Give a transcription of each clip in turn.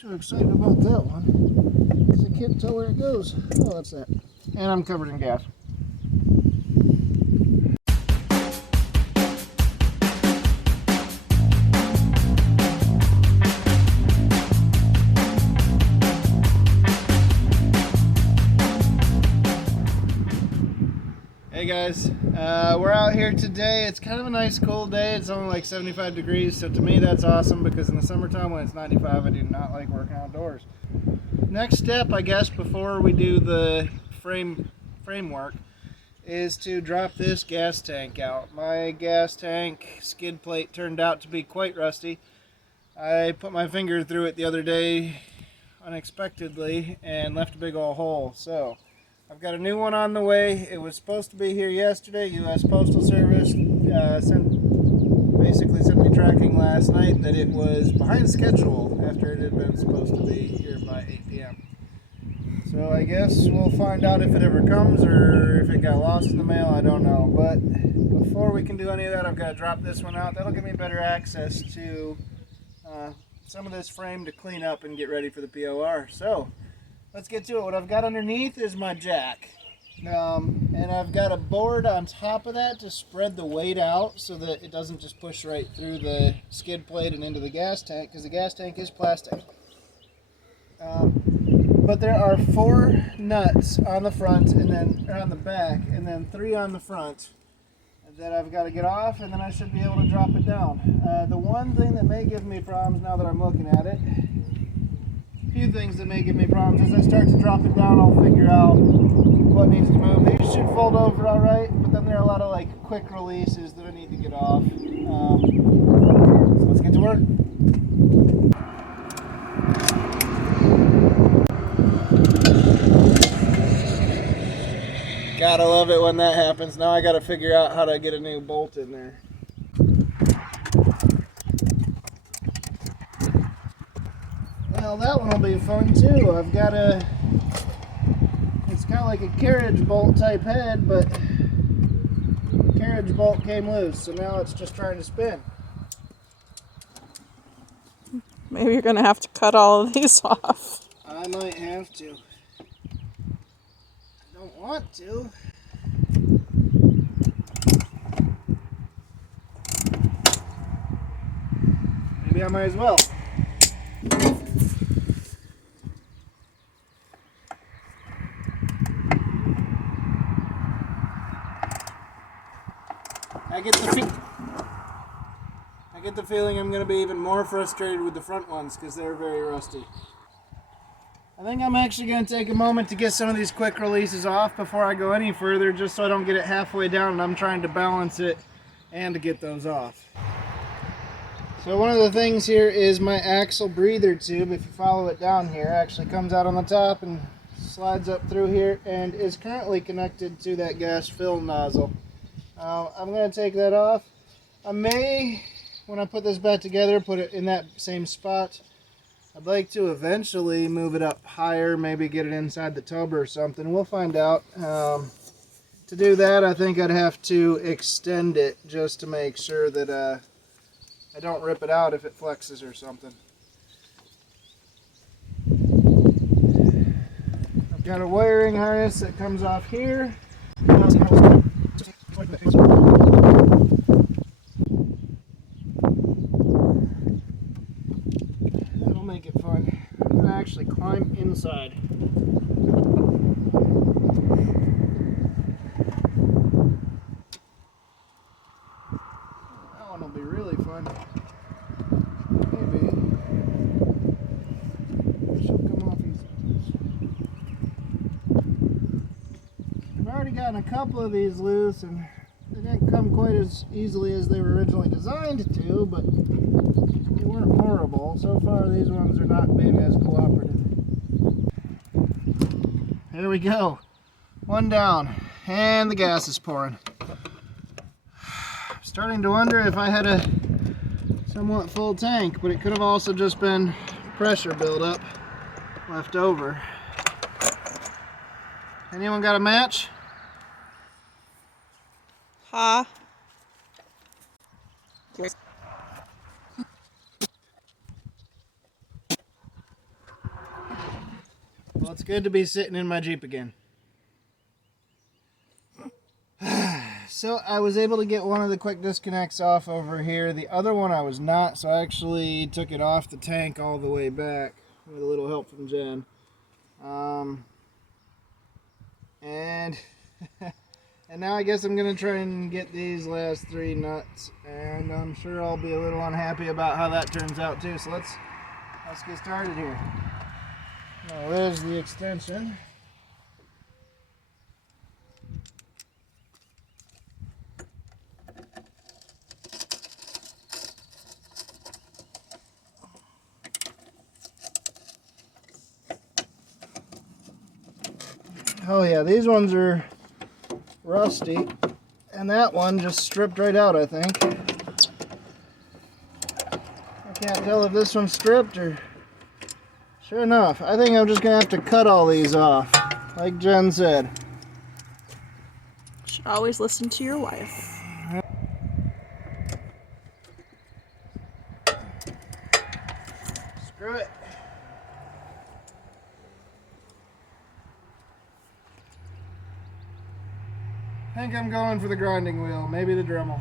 Too excited about that one because I can't tell where it goes. Oh, that's that. And I'm covered in gas. Hey guys, we're out here today. It's kind of a nice cold day. It's only like 75 degrees, so to me that's awesome because in the summertime when it's 95, I do not like working outdoors. Next step, I guess, before we do the framework is to drop this gas tank out. My gas tank skid plate turned out to be quite rusty. I put my finger through it the other day unexpectedly and left a big old hole. So I've got a new one on the way. It was supposed to be here yesterday. U.S. Postal Service basically sent me tracking last night that it was behind schedule after it had been supposed to be here by 8 p.m. So I guess we'll find out if it ever comes or if it got lost in the mail. I don't know. But before we can do any of that, I've got to drop this one out. That'll give me better access to some of this frame to clean up and get ready for the POR. So let's get to it. What I've got underneath is my jack. And I've got a board on top of that to spread the weight out so that it doesn't just push right through the skid plate and into the gas tank, because the gas tank is plastic. But there are 4 nuts on the front and then on the back, and then 3 on the front that I've got to get off, and then I should be able to drop it down. The one thing that may give me problems now that I'm looking at it, a few things that may give me problems, as I start to drop it down, I'll figure out what needs to move. These should fold over all right, but then there are a lot of like quick releases that I need to get off. So let's get to work. Gotta love it when that happens. Now I gotta figure out how to get a new bolt in there. Well, that one will be fun too. I've got it's kind of like a carriage bolt type head, but the carriage bolt came loose, so now it's just trying to spin. Maybe you're gonna have to cut all of these off. I might have to. I don't want to. Maybe I might as well. I get the feeling I'm going to be even more frustrated with the front ones because they're very rusty. I think I'm actually going to take a moment to get some of these quick releases off before I go any further, just so I don't get it halfway down and I'm trying to balance it and to get those off. So one of the things here is my axle breather tube. If you follow it down here, it actually comes out on the top and slides up through here and is currently connected to that gas fill nozzle. I'm going to take that off. I may, when I put this back together, put it in that same spot. I'd like to eventually move it up higher, maybe get it inside the tub or something. We'll find out. To do that, I think I'd have to extend it just to make sure that I don't rip it out if it flexes or something. I've got a wiring harness that comes off here. That'll make it fun. I'm going to actually climb inside. That one will be really fun. Maybe. She'll come off easy. I've already gotten a couple of these loose and they didn't come quite as easily as they were originally designed to, but they weren't horrible. So far these ones are not being as cooperative. There we go. One down, and the gas is pouring. I'm starting to wonder if I had a somewhat full tank, but it could have also just been pressure buildup left over. Anyone got a match? Ha. Well, it's good to be sitting in my Jeep again. So I was able to get one of the quick disconnects off over here. The other one I was not, so I actually took it off the tank all the way back with a little help from Jen. And now I guess I'm going to try and get these last 3 nuts, and I'm sure I'll be a little unhappy about how that turns out too. So let's get started here. Now there's the extension. Oh yeah, these ones are rusty, and that one just stripped right out, I think. I can't tell if this one's stripped or... Sure enough, I think I'm just gonna have to cut all these off, like Jen said. Should always listen to your wife. Screw it. I think I'm going for the grinding wheel, maybe the Dremel.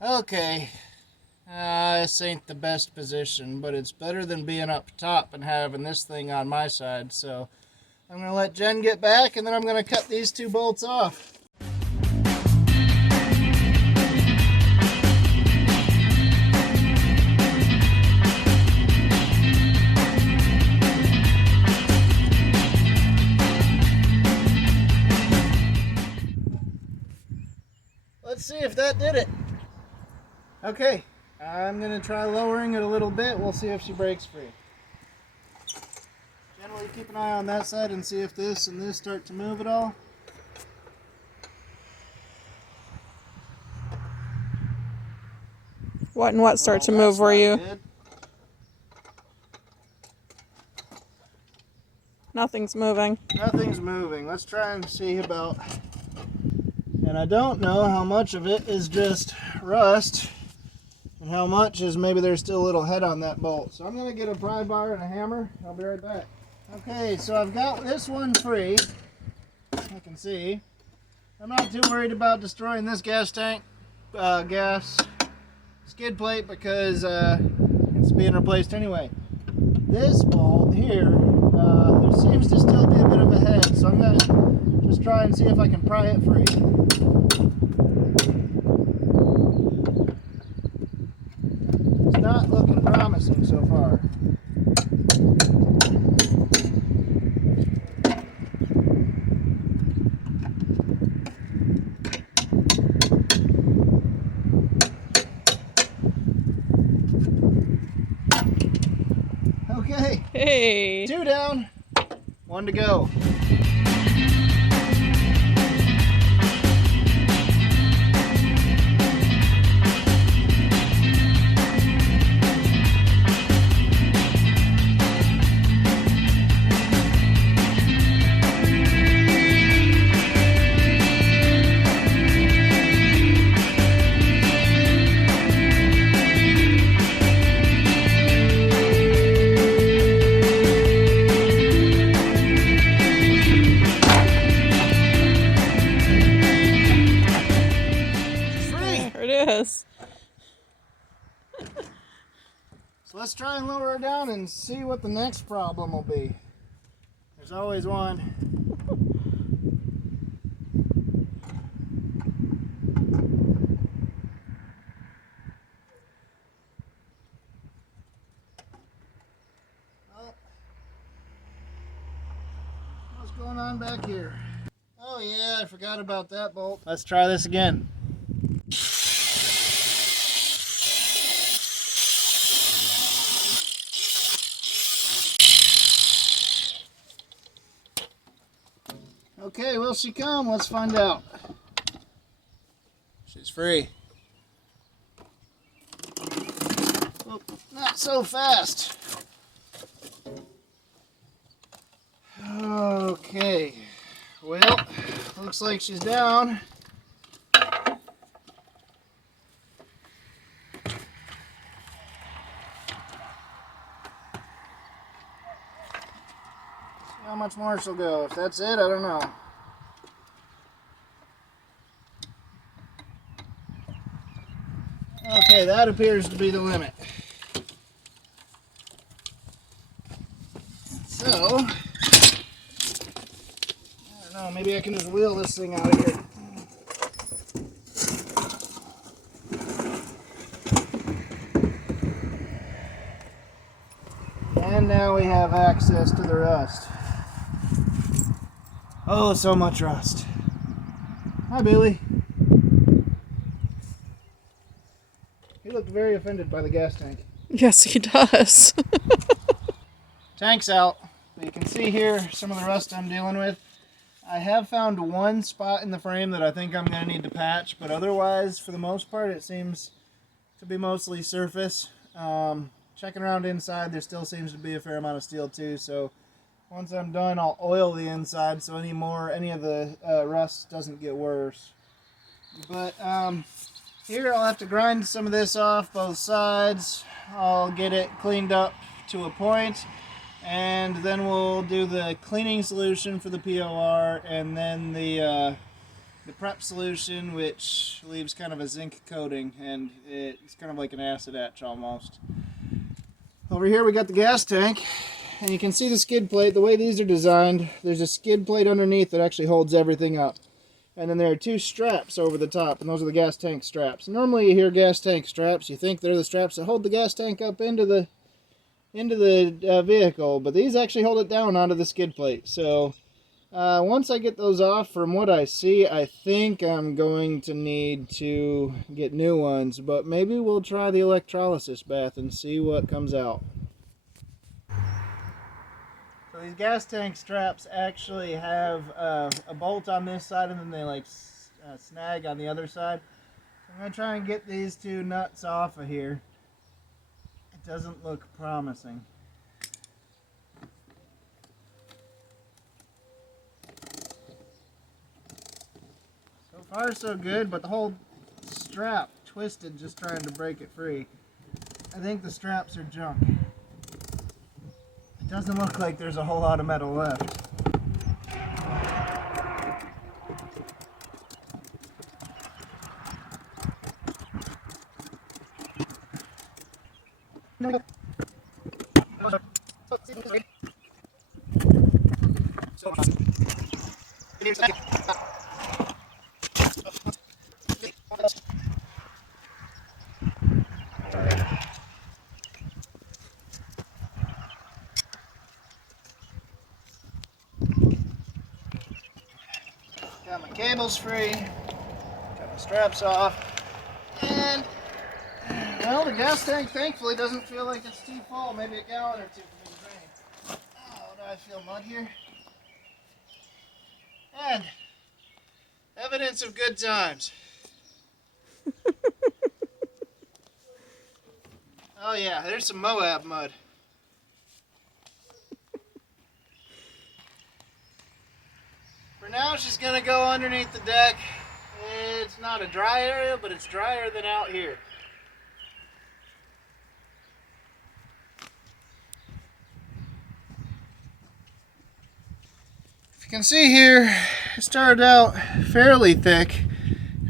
Okay, this ain't the best position, but it's better than being up top and having this thing on my side, so I'm going to let Jen get back, and then I'm going to cut these 2 bolts off. Let's see if that did it. Okay, I'm going to try lowering it a little bit. We'll see if she breaks free. Generally keep an eye on that side and see if this and this start to move at all. What and what start to move were you? Good. Nothing's moving. Nothing's moving. Let's try and see about... And I don't know how much of it is just rust and how much is maybe there's still a little head on that bolt. So I'm going to get a pry bar and a hammer. I'll be right back. Okay, so I've got this one free. I can see. I'm not too worried about destroying this gas tank, gas skid plate, because it's being replaced anyway. This bolt here, there seems to still be a bit of a head, so I'm going to just try and see if I can pry it free. It's not looking promising so far. Okay. Hey. 2 down, 1 to go. So let's try and lower her down and see what the next problem will be. There's always one. Oh. What's going on back here? Oh yeah, I forgot about that bolt. Let's try this again. Okay, will she come? Let's find out. She's free. Oh, not so fast. Okay, Well, looks like she's down. How much more she'll go? If that's it, I don't know. Okay, that appears to be the limit. So, I don't know, maybe I can just wheel this thing out of here. And now we have access to the rust. Oh, so much rust. Hi, Billy. He looked very offended by the gas tank. Yes, he does. Tank's out. But you can see here some of the rust I'm dealing with. I have found one spot in the frame that I think I'm going to need to patch, but otherwise, for the most part, it seems to be mostly surface. Checking around inside, there still seems to be a fair amount of steel too, so once I'm done, I'll oil the inside so any of the rust doesn't get worse. But here I'll have to grind some of this off both sides. I'll get it cleaned up to a point, and then we'll do the cleaning solution for the POR, and then the prep solution, which leaves kind of a zinc coating, and it's kind of like an acid etch almost. Over here we got the gas tank, and you can see the skid plate. The way these are designed, there's a skid plate underneath that actually holds everything up. And then there are two straps over the top, and those are the gas tank straps. Normally you hear gas tank straps, you think they're the straps that hold the gas tank up into the vehicle, but these actually hold it down onto the skid plate. So once I get those off, from what I see, I think I'm going to need to get new ones, but maybe we'll try the electrolysis bath and see what comes out. So these gas tank straps actually have a bolt on this side, and then they like snag on the other side. So I'm going to try and get these two nuts off of here. It doesn't look promising. So far so good, but the whole strap twisted just trying to break it free. I think the straps are junk. It doesn't look like there's a whole lot of metal left. Got my cables free, got my straps off, and well, the gas tank thankfully doesn't feel like it's too full, maybe a gallon or two for me to drain. Oh, do I feel mud here? And evidence of good times. Oh yeah, there's some Moab mud. For now, she's gonna go underneath the deck. It's not a dry area, but it's drier than out here. If you can see here, it started out fairly thick.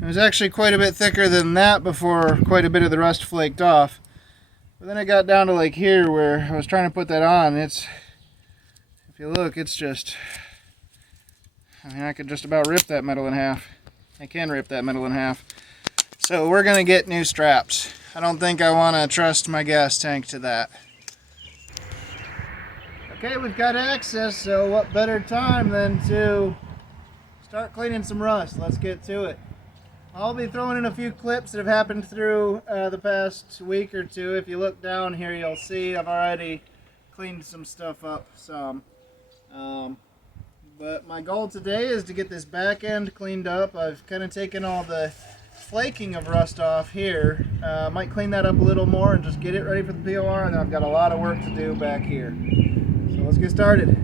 It was actually quite a bit thicker than that before quite a bit of the rust flaked off. But then it got down to like here where I was trying to put that on. If you look, it's just, I mean, I could just about rip that metal in half. I can rip that metal in half. So we're gonna get new straps. I don't think I want to trust my gas tank to that. Okay, we've got access, so what better time than to start cleaning some rust. Let's get to it. I'll be throwing in a few clips that have happened through the past week or two. If you look down here, you'll see I've already cleaned some stuff up some. But my goal today is to get this back end cleaned up. I've kind of taken all the flaking of rust off here. Might clean that up a little more and just get it ready for the POR, and then I've got a lot of work to do back here. So let's get started.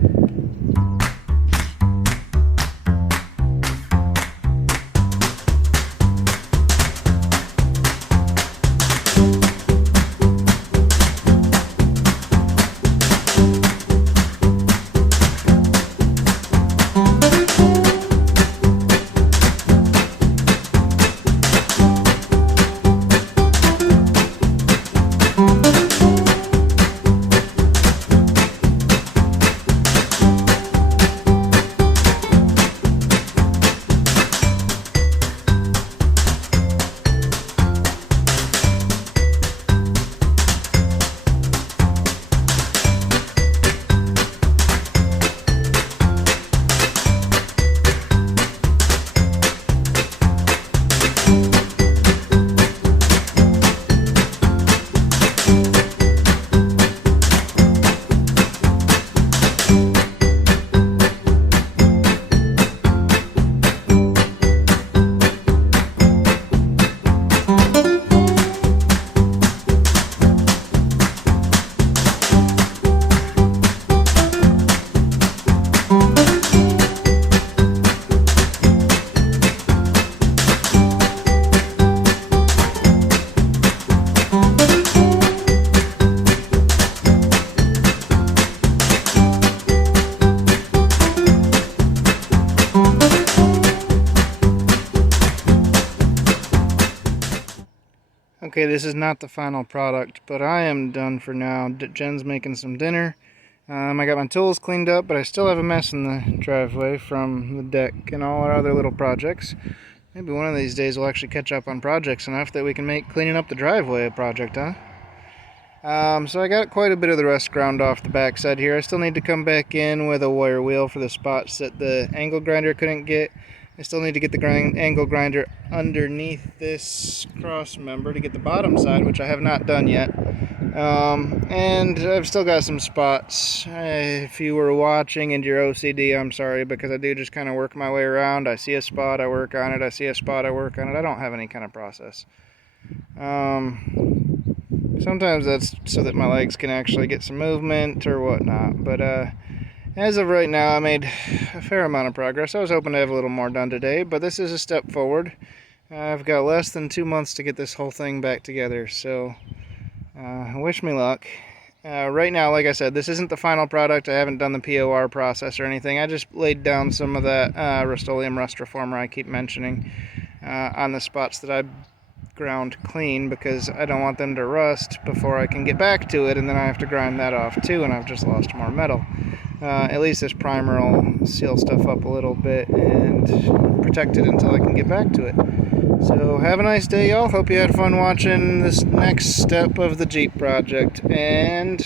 Okay, this is not the final product, but I am done for now. Jen's making some dinner. I got my tools cleaned up, but I still have a mess in the driveway from the deck and all our other little projects. Maybe one of these days we'll actually catch up on projects enough that we can make cleaning up the driveway a project, huh? So I got quite a bit of the rust ground off the backside here. I still need to come back in with a wire wheel for the spots that the angle grinder couldn't get. I still need to get the angle grinder underneath this cross member to get the bottom side, which I have not done yet. And I've still got some spots. If you were watching and you're OCD, I'm sorry, because I do just kind of work my way around. I see a spot, I work on it. I see a spot, I work on it. I don't have any kind of process. Sometimes that's so that my legs can actually get some movement or whatnot. But as of right now, I made a fair amount of progress. I was hoping to have a little more done today, but this is a step forward. I've got less than 2 months to get this whole thing back together, so wish me luck. Right now, like I said, this isn't the final product. I haven't done the POR process or anything. I just laid down some of that Rust-Oleum rust reformer I keep mentioning on the spots that I ground clean, because I don't want them to rust before I can get back to it, and then I have to grind that off too, and I've just lost more metal. At least this primer will seal stuff up a little bit and protect it until I can get back to it. So have a nice day, y'all. Hope you had fun watching this next step of the Jeep project, and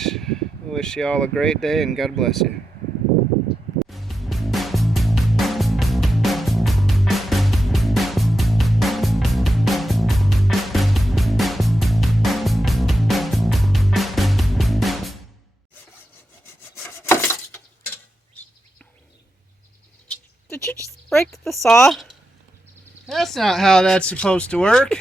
wish you all a great day, and God bless you. Did you just break the saw? That's not how that's supposed to work.